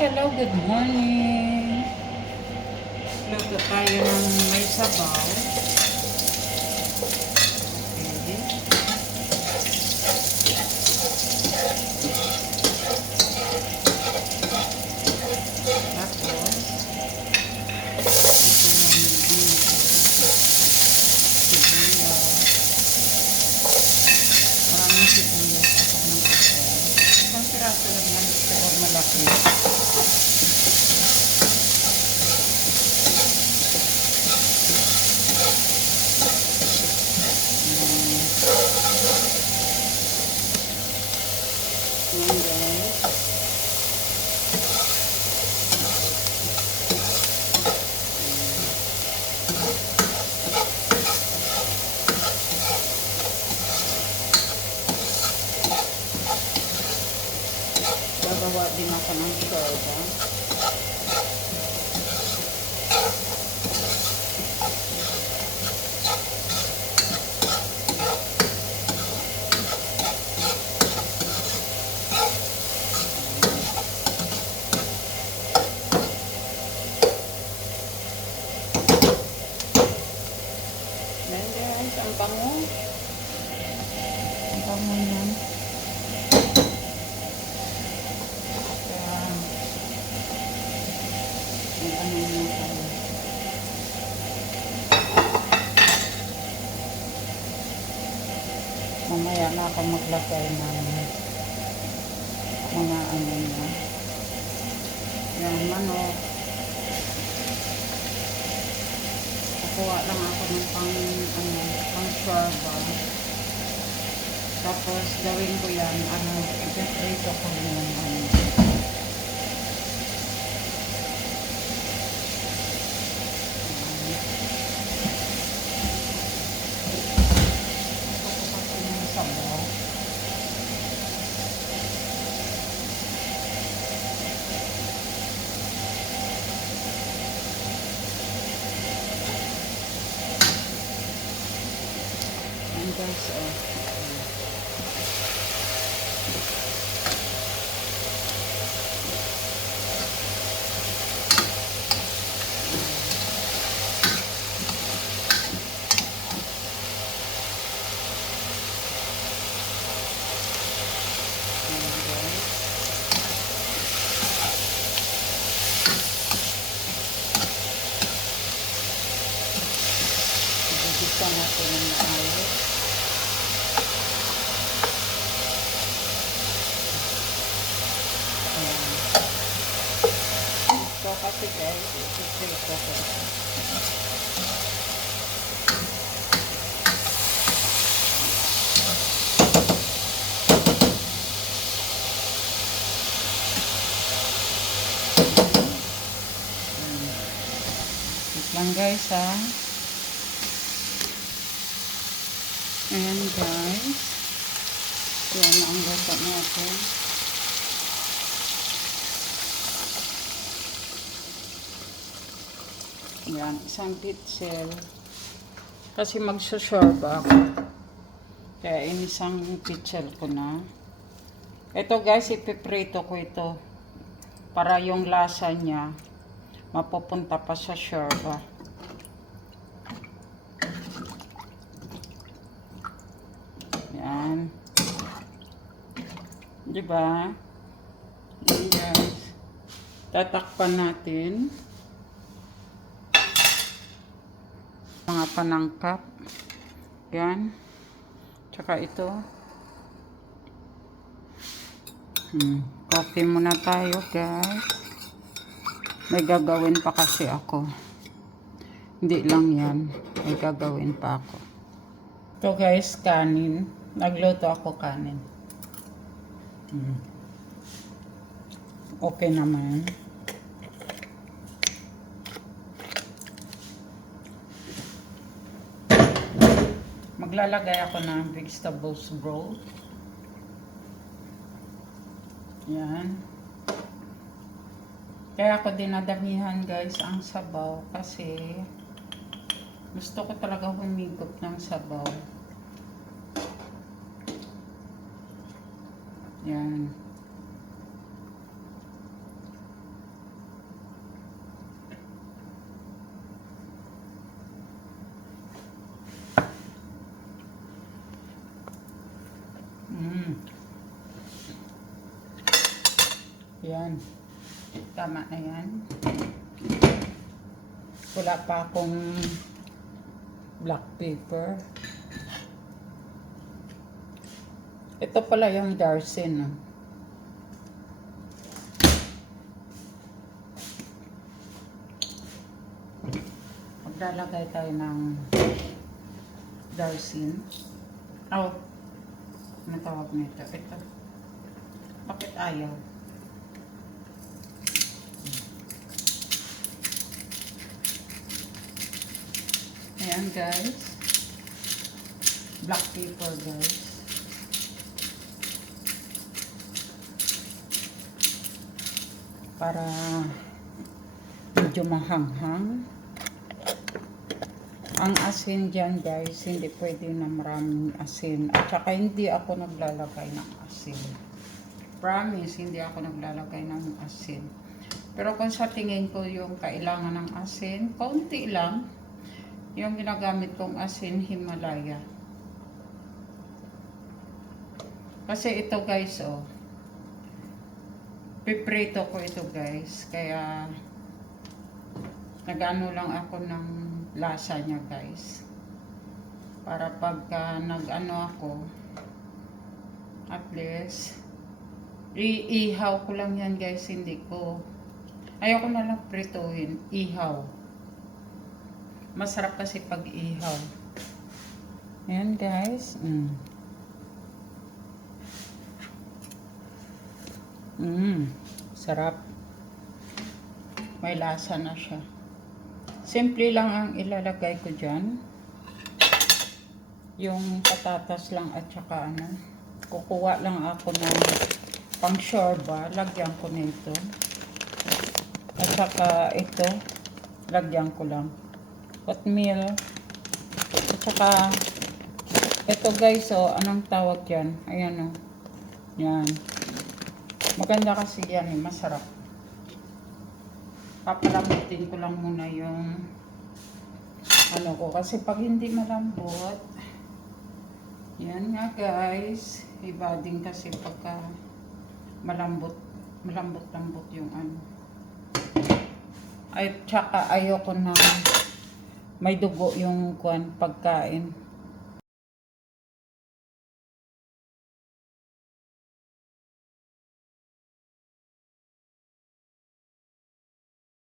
Hello, good morning. Luto tayo ng may sabaw. Okay. Tapos, ito yung sibuyas. Maraming sibuyas at ng ito. Isang piraso lang yan, pero malaki. Yan guys. Gagawa din ako ng soda. Then guys, ang bango. Ang bango yan. Kaya, may ano nyo tayo. Mamaya na ako maglagay ng mga ano nyo. Yan, manok. Kukuha lang ako ng pang shorba. Tapos, gawin ko yan, i-prito ko yung sabaw. And guys, ibigisa natin ng maayos. So, kasi guys, ito ko. Wait lang guys ha. Ayan guys. Yan ang luto natin. Yan, isang pitzel. Kasi magsusorba ako. Kaya inisang pitzel ko na. Ito guys, ipiprito ko ito. Para yung lasa niya mapupunta pa sa shorba. Yan. Diba? Yan guys. Tatakpan natin. Mga panangkap. Yan. Tsaka ito. Coffee muna tayo guys. May gagawin pa kasi ako. Hindi lang yan. May gagawin pa ako. Ito guys, kanin. Nagluto ako kanin. Okay naman. Maglalagay ako ng vegetables broth. Yan. Kaya ako dinadamihan guys ang sabaw kasi gusto ko talaga humigop ng sabaw. Yan. Yan. Tama na yan. Wala pa akong black pepper. Ito pala yung Darsin. No? Maglalagay tayo ng Darsin. Oh, ano tawag nito? Ito. Bakit ayaw? Ayan guys. Black pepper guys. Para medyo mahanghang. Ang asin dyan guys, hindi pwede na maraming asin. At saka hindi ako naglalagay ng asin. Promise, hindi ako naglalagay ng asin. Pero kung sa tingin ko yung kailangan ng asin, kaunti lang. Yung ginagamit kong asin, Himalaya. Kasi ito guys, oh. Piprito ko ito guys. Kaya, nag-ano lang ako ng lasa niya guys. Para pagka nag-ano ako, at least, iihaw ko lang yan guys. Hindi ko, ayoko na lang prituhin. Ihaw. Masarap kasi pag ihaw. Ayan guys. Sarap. May lasa na siya. Simple lang ang ilalagay ko dyan. Yung patatas lang at saka ano. Kukuha lang ako ng pang shorba. Lagyan ko nito. At saka ito. Lagyan ko lang. Oatmeal. At saka ito guys, oh, anong tawag yan? Ayan, oh. Yan. Maganda kasi yan, eh. Masarap. Papalambutin ko lang muna yung ano ko. Kasi pag hindi malambot, yan nga guys. Iba din kasi pagka malambot yung ano. Ay, tsaka ayoko na may dugo yung pagkain.